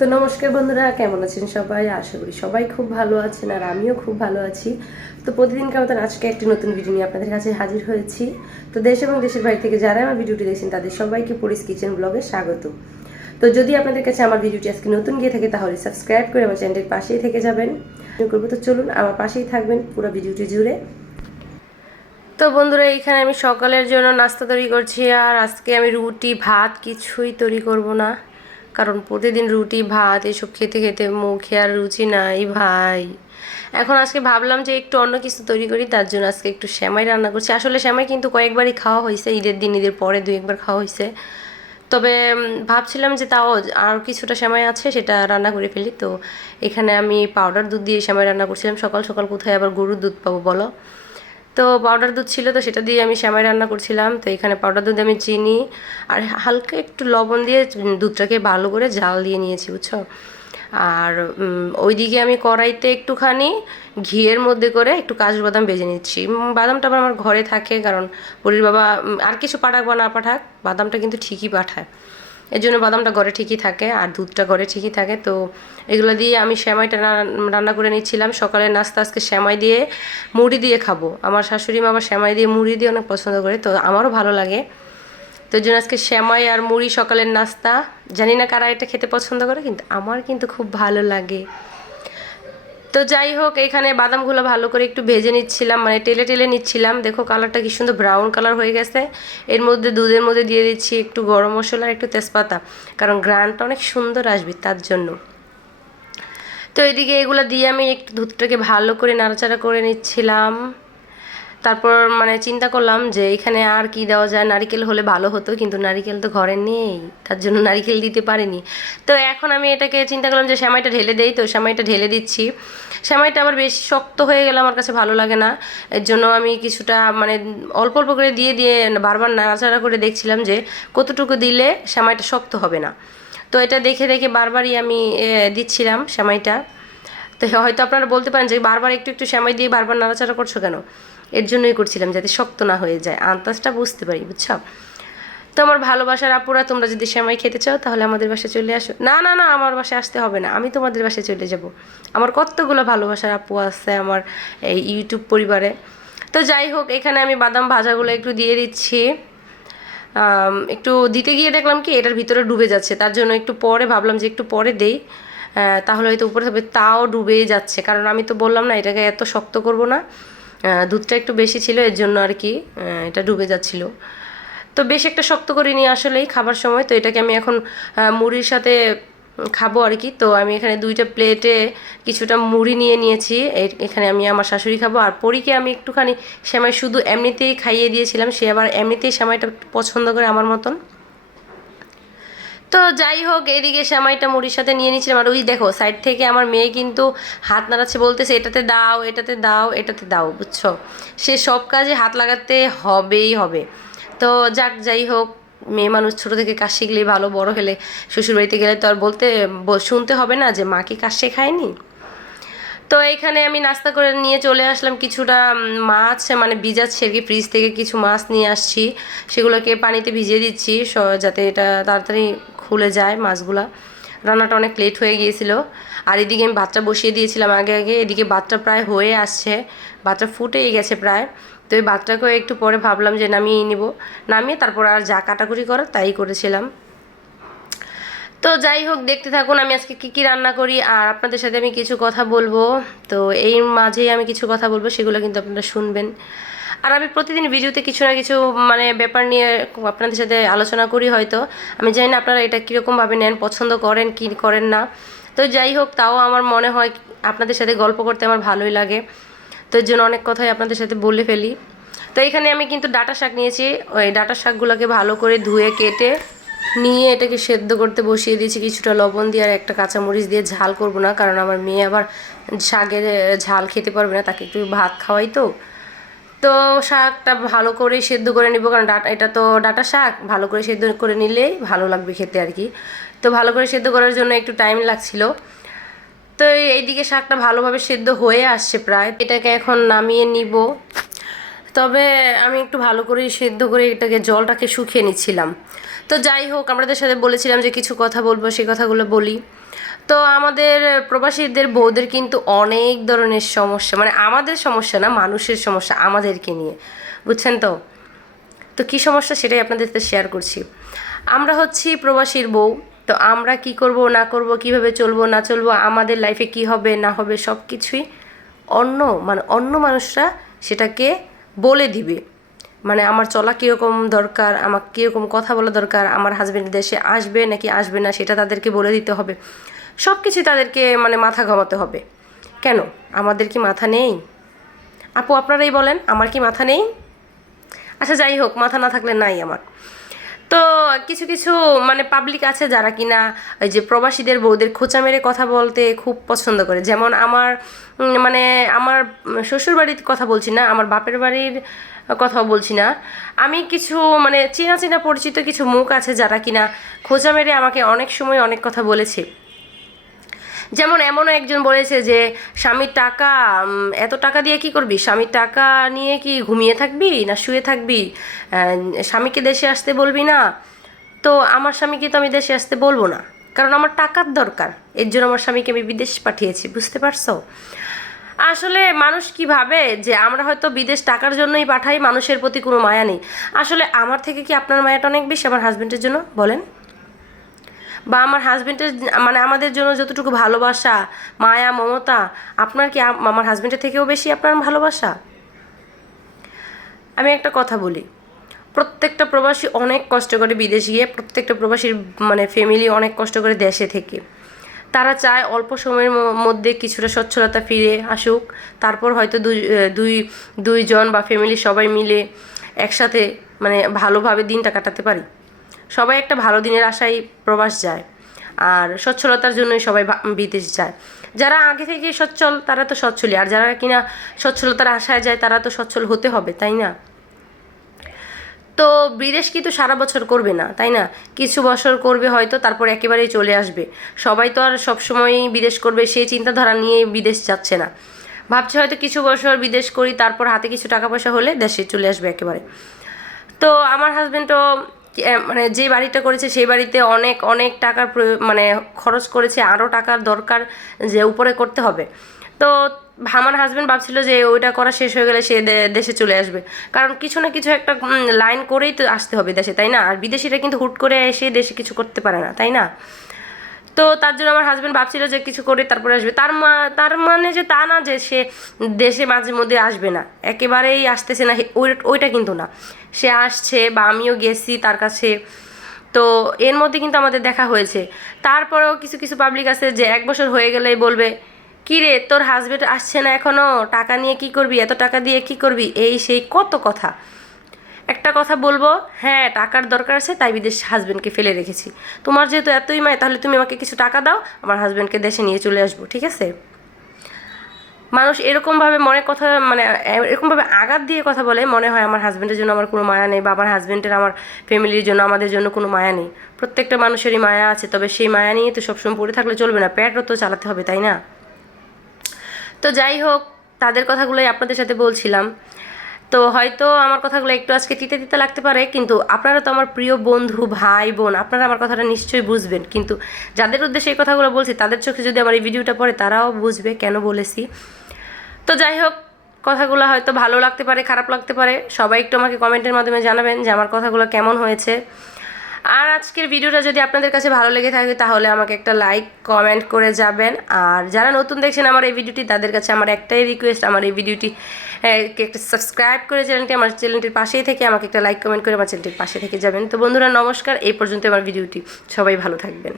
তো নমস্কার বন্ধুরা, কেমন আছেন সবাই? আশা করি সবাই খুব ভালো আছেন আর আমিও খুব ভালো আছি। তো প্রতিদিনকার মতন আজকে একটি নতুন ভিডিও নিয়ে আপনাদের কাছে হাজির হয়েছি। তো দেশ এবং দেশের বাইরে থেকে যারা আমার ভিডিওটি দেখছেন তাদের সবাইকে পরিস কিচেন ব্লগে স্বাগত। তো যদি আপনাদের কাছে আমার ভিডিওটি আজকে নতুন গিয়ে থাকে তাহলে সাবস্ক্রাইব করে আমার চ্যানেলের পাশেই থেকে যাবেন। করবো তো চলুন আমার পাশেই থাকবেন পুরো ভিডিওটি জুড়ে। তো বন্ধুরা, এইখানে আমি সকালের জন্য নাস্তা তৈরি করছি আর আজকে আমি রুটি ভাত কিছুই তৈরি করব না, কারণ প্রতিদিন রুটি ভাত এসব খেতে খেতে মুখে আর রুচি নাই ভাই। এখন আজকে ভাবলাম যে একটু অন্য কিছু তৈরি করি, তার জন্য আজকে একটু সেমাই রান্না করছি। আসলে সেমাই কিন্তু কয়েকবারই খাওয়া হয়েছে, ঈদের দিন, ঈদের পরে দুই একবার খাওয়া হয়েছে। তবে ভাবছিলাম যে তাও আর কিছুটা সেমাই আছে, সেটা রান্না করে ফেলি। তো এখানে আমি পাউডার দুধ দিয়ে সেমাই রান্না করছিলাম। সকাল সকাল কোথায় আবার গরুর দুধ পাবো বলো? তো পাউডার দুধ ছিল, তো সেটা দিয়ে আমি সেমাই রান্না করছিলাম। তো এখানে পাউডার দুধে আমি চিনি আর হালকা একটু লবণ দিয়ে দুধটাকে ভালো করে জাল দিয়ে নিয়েছি, বুঝছো। আর ওইদিকে আমি কড়াইতে একটুখানি ঘিয়ের মধ্যে করে একটু কাজু বাদাম ভেজে নিচ্ছি। বাদামটা আবার আমার ঘরে থাকে, কারণ পরির বাবা আর কিছু পাঠাক বা না পাঠাক, বাদামটা কিন্তু ঠিকই পাঠায়। এর জন্য বাদামটা ঘরে ঠিকই থাকে আর দুধটা ঘরে ঠিকই থাকে। তো এগুলো দিয়ে আমি সেমাইটা রান্না করে নিচ্ছিলাম। সকালের নাস্তা আজকে সেমাই দিয়ে মুড়ি দিয়ে খাবো। আমার শাশুড়ি মা আবার সেমাই দিয়ে মুড়ি দিয়ে অনেক পছন্দ করে, তো আমারও ভালো লাগে। তো এই জন্য আজকে সেমাই আর মুড়ি সকালের নাস্তা। জানি না কারা এটা খেতে পছন্দ করে, কিন্তু আমার কিন্তু খুব ভালো লাগে। তো যাই হোক, এখানে বাদামগুলো ভালো করে একটু ভেজে নিচ্ছিলাম, মানে টেলে টেলে নিচ্ছিলাম। দেখো কালারটা কি সুন্দর ব্রাউন কালার হয়ে গেছে। এর মধ্যে দুধের মধ্যে দিয়ে দিচ্ছি একটু গরম মশলা আর একটু তেজপাতা, কারণ গ্রানটা অনেক সুন্দর আসবে তার জন্য। তো এদিকে এগুলো দিয়ে আমি একটু দুধটাকে ভালো করে নাড়াচাড়া করে নিচ্ছিলাম। তারপর মানে চিন্তা করলাম যে এখানে আর কি দেওয়া যায়, নারিকেল হলে ভালো হতো, কিন্তু নারিকেল তো ঘরে নেই, তার জন্য নারিকেল দিতে পারিনি। তো এখন আমি এটাকে চিন্তা করলাম যে সেমাইটা ঢেলে দেই। তো সেমাইটা ঢেলে দিচ্ছি। সেমাইটা আবার বেশি শক্ত হয়ে গেলে আমার কাছে ভালো লাগে না, এর জন্য আমি কিছুটা মানে অল্প অল্প করে দিয়ে দিয়ে বারবার নাড়াচাড়া করে দেখছিলাম যে কতটুকু দিলে সেমাইটা শক্ত হবে না। তো এটা দেখে দেখে বারবারই আমি দিচ্ছিলাম সেমাইটা। তো হয়তো আপনারা বলতে পারেন যে বারবার একটু একটু সেমাই দিয়ে বারবার নাড়াচাড়া করছো কেন? এর জন্যই করছিলাম, যাতে শক্ত না হয়ে যায়, আন্দাজটা বুঝতে পারি, বুঝছো। তো আমার ভালোবাসার আপুরা, তোমরা যদি সেমাই খেতে চাও তাহলে আমাদের বাসায় চলে আসো। না না না, আমার বাসায় আসতে হবে না, আমি তোমাদের বাসায় চলে যাব। আমার কতগুলো ভালোবাসার আপু আছে আমার এই ইউটিউব পরিবারে। তো যাই হোক, এখানে আমি বাদাম ভাজাগুলো একটু দিয়ে দিচ্ছি। একটু দিতে গিয়ে দেখলাম কি এটার ভিতরে ডুবে যাচ্ছে, তার জন্য একটু পরে ভাবলাম যে একটু পরে দেই, তাহলে হয়তো উপরে হবে। তাও ডুবেই যাচ্ছে, কারণ আমি তো বললাম না এটাকে এত শক্ত করব না। দুধটা একটু বেশি ছিল এর জন্য আর কি এটা ডুবে যাচ্ছিল। তো বেশ একটা শক্ত করিনি আসলেই খাবার সময়। তো এটাকে আমি এখন মুড়ির সাথে খাবো আর কি। তো আমি এখানে দুইটা প্লেটে কিছুটা মুড়ি নিয়ে নিয়েছি। এখানে আমি আমার শাশুড়ি খাবো, আর পরীকে আমি একটুখানি সেমাই শুধু এমনিতেই খাইয়ে দিয়েছিলাম, সে আবার এমনিতেই সেমাইটা পছন্দ করে আমার মতন। তো যাই হোক, এদিকে সেমাইটা মুড়ির সাথে নিয়ে নিচ্ছিলাম। আর ওই দেখো সাইড থেকে আমার মেয়ে কিন্তু হাত নাড়াচ্ছে, বলতেছে এটাতে দাও, এটাতে দাও, এটাতে দাও, বুঝছো। সে সব কাজে হাত লাগাতে হবেই হবে। তো যাক, যাই হোক, মেয়ে মানুষ ছোটো থেকে কাজ শিখলেই ভালো, বড় হলে শ্বশুরবাড়িতে গেলে তো আর শুনতে হবে না যে মা কি কাজ শেখায়নি। তো এইখানে আমি নাস্তা করে নিয়ে চলে আসলাম কিছুটা মাছ, মানে ভিজাচ্ছি আর কি, ফ্রিজ থেকে কিছু মাছ নিয়ে আসছি, সেগুলোকে পানিতে ভিজিয়ে দিচ্ছি যাতে এটা তাড়াতাড়ি খুলে যায় মাছগুলা। রান্নাটা অনেক লেট হয়ে গিয়েছিল। আর এদিকে আমি ভাতটা বসিয়ে দিয়েছিলাম আগে আগে, এদিকে ভাতটা প্রায় হয়ে আসছে, ভাতটা ফুটেই গেছে প্রায়। তো এই ভাতটাকেও একটু পরে ভাবলাম যে নামিয়ে নিব, নামিয়ে তারপর আর যা কাটাকুটি করার তাই করেছিলাম। তো যাই হোক, দেখতে থাকুন আমি আজকে কী কী রান্না করি আর আপনাদের সাথে আমি কিছু কথা বলবো। তো এই মাঝেই আমি কিছু কথা বলবো, সেগুলো কিন্তু আপনারা শুনবেন। আর আমি প্রতিদিন ভিডিওতে কিছু না কিছু মানে ব্যাপার নিয়ে আপনাদের সাথে আলোচনা করি হয়তো। আমি জানি না আপনারা এটা কীরকমভাবে নেন, পছন্দ করেন কি করেন না। তো যাই হোক, তাও আমার মনে হয় আপনাদের সাথে গল্প করতে আমার ভালোই লাগে, তো এর জন্য অনেক কথাই আপনাদের সাথে বলে ফেলি। তো এখানে আমি কিন্তু ডাঁটা শাক নিয়েছি, ওই ডাঁটা শাকগুলোকে ভালো করে ধুয়ে কেটে নিয়ে এটাকে সেদ্ধ করতে বসিয়ে দিয়েছি কিছুটা লবণ দিয়ে আর একটা কাঁচামরিচ দিয়ে। ঝাল করব না, কারণ আমার মেয়ে আবার শাকের ঝাল খেতে পারবে না, তাকে একটু ভাত খাওয়াই। তো তো শাকটা ভালো করে সেদ্ধ করে নিব, কারণ এটা তো ডাঁটা শাক, ভালো করে সেদ্ধ করে নিলেই ভালো লাগবে খেতে আর কি। তো ভালো করে সেদ্ধ করার জন্য একটু টাইম লাগছিল। তো এইদিকে শাকটা ভালোভাবে সেদ্ধ হয়ে আসছে প্রায়, এটাকে এখন নামিয়ে নিব। তবে আমি একটু ভালো করে সেদ্ধ করে এটাকে জলটাকে শুকিয়ে নিচ্ছিলাম। তো যাই হোক, আমাদের সাথে বলেছিলাম যে কিছু কথা বলবো, সেই কথাগুলো বলি। তো আমাদের প্রবাসীদের বউদের কিন্তু অনেক ধরনের সমস্যা, মানে আমাদের সমস্যা না, মানুষের সমস্যা আমাদেরকে নিয়ে, বুঝছেন তো? তো কী সমস্যা সেটাই আপনাদের সাথে শেয়ার করছি। আমরা হচ্ছি প্রবাসীর বউ, তো আমরা কি করব না করব, কিভাবে চলবো না চলবো, আমাদের লাইফে কি হবে না হবে সব কিছুই অন্য মানুষরা সেটাকে বলে দিবে। মানে আমার চলা কীরকম দরকার, আমার কীরকম কথা বলা দরকার, আমার হাজব্যান্ড দেশে আসবে নাকি আসবে না সেটা তাদেরকে বলে দিতে হবে। সব কিছুই তাদেরকে মানে মাথা ঘামাতে হবে। কেন, আমাদের কি মাথা নেই? আপু আপনারাই বলেন, আমার কি মাথা নেই? আচ্ছা যাই হোক, মাথা না থাকলে নাই আমার। তো কিছু কিছু মানে পাবলিক আছে যারা কিনা ওই যে প্রবাসীদের বউদের খোঁচা মেরে কথা বলতে খুব পছন্দ করে। যেমন আমার মানে আমার শ্বশুর বাড়ির কথা বলছি না, আমার বাপের বাড়ির কথাও বলছি না, আমি কিছু মানে চেনা চেনা পরিচিত কিছু মুখ আছে যারা কিনা খোঁচা মেরে আমাকে অনেক সময় অনেক কথা বলেছে। যেমন এমনও একজন বলেছে যে স্বামীর টাকা, এত টাকা দিয়ে কি করবি, স্বামীর টাকা নিয়ে কি ঘুমিয়ে থাকবি না শুয়ে থাকবি, স্বামীকে দেশে আসতে বলবি না? তো আমার স্বামীকে তো আমি দেশে আসতে বলবো না, কারণ আমার টাকার দরকার, এর জন্য আমার স্বামীকে আমি বিদেশ পাঠিয়েছি, বুঝতে পারছো? আসলে মানুষ কি ভাবে যে আমরা হয়তো বিদেশ টাকার জন্যই পাঠাই, মানুষের প্রতি কোনো মায়া নেই। আসলে আমার থেকে কি আপনার মায়াটা অনেক বেশি আমার হাজব্যান্ডের জন্য, বলেন? বা আমার হাজব্যান্ডের মানে আমাদের জন্য যতটুকু ভালোবাসা, মায়া, মমতা, আপনার কি আমার হাজব্যান্ডের থেকেও বেশি আপনার ভালোবাসা? আমি একটা কথা বলি, প্রত্যেকটা প্রবাসী অনেক কষ্ট করে বিদেশ গিয়ে, প্রত্যেকটা প্রবাসীর মানে ফ্যামিলি অনেক কষ্ট করে দেশে থেকে, তারা চায় অল্প সময়ের মধ্যে কিছুটা সচ্ছলতা ফিরে আসুক, তারপর হয়তো দুইজন বা ফ্যামিলির সবাই মিলে একসাথে মানে ভালোভাবে দিনটা কাটাতে পারি। সবাই একটা ভালো দিনের আশায় প্রবাস যায়, আর সচ্ছলতার জন্যই সবাই বিদেশ যায়। যারা আগে থেকে সচ্ছল তারা তো সচ্ছলই, আর যারা কিনা সচ্ছলতার আশায় যায় তারা তো সচ্ছল হতে হবে, তাই না? তো বিদেশ কিন্তু সারা বছর করবে না, তাই না? কিছু বছর করবে হয়তো, তারপর একেবারেই চলে আসবে। সবাই তো আর সবসময়ই বিদেশ করবে সেই চিন্তাধারা নিয়ে বিদেশ যাচ্ছে না, ভাবছে হয়তো কিছু বছর বিদেশ করি, তারপর হাতে কিছু টাকা পয়সা হলে দেশে চলে আসবে একেবারে। তো আমার হাজব্যান্ডও মানে যে বাড়িটা করেছে সেই বাড়িতে অনেক অনেক টাকার মানে খরচ করেছে, আরও টাকার দরকার যে উপরে করতে হবে। তো আমার হাজব্যান্ড ভাবছিল যে ওইটা করা শেষ হয়ে গেলে সে দেশে চলে আসবে, কারণ কিছু না কিছু একটা লাইন করেই তো আসতে হবে দেশে, তাই না? আর বিদেশিরা কিন্তু হুট করে এসে দেশে কিছু করতে পারে না, তাই না? তো তার জন্য আমার হাজব্যান্ড ভাবছিল যে কিছু করে তারপরে আসবে। তার মানে যে তা না যে সে দেশে মাঝে মধ্যে আসবে না, একেবারেই আসতেছে না ওইটা কিন্তু না, সে আসছে বা আমিও গেছি তার কাছে। তো এর মধ্যে কিন্তু আমাদের দেখা হয়েছে। তারপরেও কিছু কিছু পাবলিক আছে যে 1 বছর হয়ে গেলেই বলবে, কী রে তোর হাজব্যান্ড আসছে না এখনও, টাকা নিয়ে কি করবি, এত টাকা দিয়ে কি করবি, এই সেই কত কথা। একটা কথা বলবো, হ্যাঁ টাকার দরকার আছে তাই বিদেশ হাজব্যান্ডকে ফেলে রেখেছি। তোমার যেহেতু এতই মায়, তাহলে তুমি আমাকে কিছু টাকা দাও, আমার হাজব্যান্ডকে দেশে নিয়ে চলে আসবো, ঠিক আছে? মানুষ এরকমভাবে মনে কথা মানে এরকমভাবে আঘাত দিয়ে কথা বলে, মনে হয় আমার হাজব্যান্ডের জন্য আমার কোনো মায়া নেই, বা আমার হাজব্যান্ডের আমার ফ্যামিলির জন্য আমাদের জন্য কোনো মায়া নেই। প্রত্যেকটা মানুষেরই মায়া আছে, তবে সেই মায়া নিয়ে তো সবসময় পড়ে থাকলে চলবে না, পেটও তো চালাতে হবে, তাই না? তো যাই হোক, তাদের কথাগুলোই আপনাদের সাথে বলছিলাম। তো হয়তো আমার কথাগুলো একটু আজকে তিতে তিতে লাগতে পারে, কিন্তু আপনারা তো আমার প্রিয় বন্ধু, ভাই বোন, আপনারা আমার কথাটা নিশ্চয়ই বুঝবেন। কিন্তু যাদের উদ্দেশ্যে এই কথাগুলো বলছি তাদের চোখে যদি আমার এই ভিডিওটা পড়ে তারাও বুঝবে কেন বলেছি। তো যাই হোক, কথাগুলো হয়তো ভালো লাগতে পারে, খারাপ লাগতে পারে, সবাই একটু আমাকে কমেন্টের মাধ্যমে জানাবেন যে আমার কথাগুলো কেমন হয়েছে। আর আজকের ভিডিওটা যদি আপনাদের কাছে ভালো লেগে থাকে তাহলে আমাকে একটা লাইক কমেন্ট করে যাবেন। আর যারা নতুন দেখছেন আমার এই ভিডিওটি, তাদের কাছে আমার একটাই রিকোয়েস্ট, আমার এই ভিডিওটি একটা সাবস্ক্রাইব করে আমার চ্যানেলটির পাশেই থেকে আমাকে একটা লাইক কমেন্ট করে আমার চ্যানেলটির পাশে থেকে যাবেন। তো বন্ধুরা নমস্কার, এই পর্যন্ত আমার ভিডিওটি, সবাই ভালো থাকবেন।